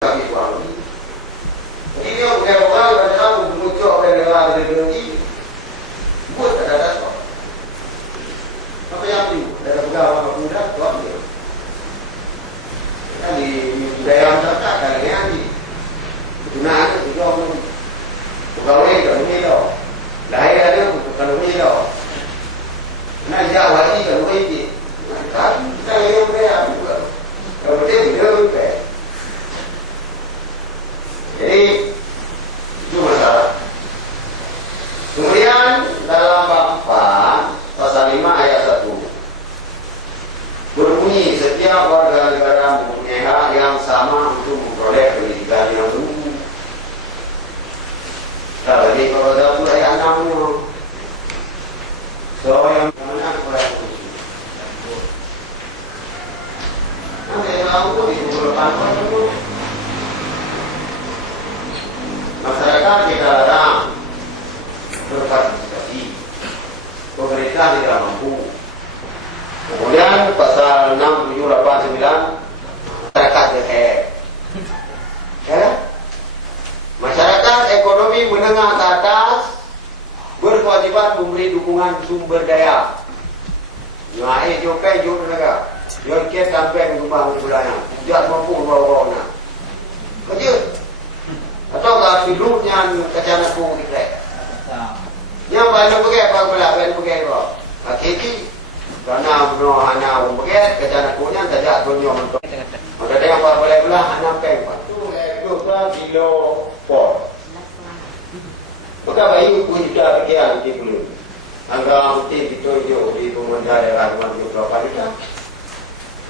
kami suami. Jadi dia bukan orang yang tahu mengucap dan dengar lagi. Buat ada apa? Apa yang tu? Ada pegawai orang muda tuan dia. Kan di budaya masyarakat kan yang di gunaan juga orang pegawai tak boleh dah. Lahir ada bukan boleh dah. Nak jauh lagi kan boleh je. Tapi kita yang boleh juga. Kalau boleh dia boleh. Jadi itu masalah. Kemudian dalam bab 4 pasal 5 ayat 1 berbunyi setiap warga negara mempunyai hak yang sama untuk memperoleh pendidikan yang tinggi. Jadi kalau dalam ayat 6 so yang mana oleh polisi. Nanti tahu di depan itu masyarakat tidak larang berpartisipasi, pemerintah tidak mampu. Kemudian pasal 6, 7, 8, 9 masyarakat DKR. Ya? Masyarakat ekonomi menengah ke atas berkewajiban memberi dukungan sumber daya. Nyai jokai jom negara. Jokai sampai rumah bulannya. Tidak mampu bawa-bawanya. Kerja. Atau kalau filmnya kacana ku dikrek. Yang banyak pakai apa pula kan pakai apa? Hakiki. Karena benar hanya pakai kacana ku nya tidak dunia mentok. Ada yang apa boleh pula hanya peng. Tu kilo pot. Maka bayi pun juga pikiran di bulu. Angka mesti ditunjuk di pemerintah daerah 28 juta.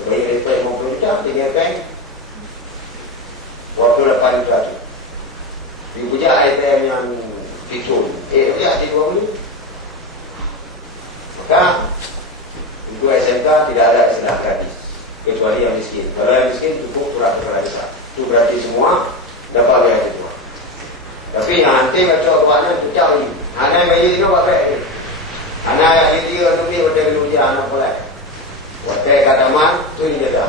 Bayi report 50 juta, tinggal peng 28 juta tu. Dipuja IPM yang disun. Ya di 20. Maka untuk SMK tidak ada istilah gratis. Kecuali yang miskin. Kalau yang miskin cukup surat berkaitan. Itu berarti semua dapat biaya itu. Tapi yang nanti kacau tuannya tu jauh ni. Anak bayi itu apa ni? Anak yang dia tu ni udah dulu dia anak boleh. Waktu kataman tu dia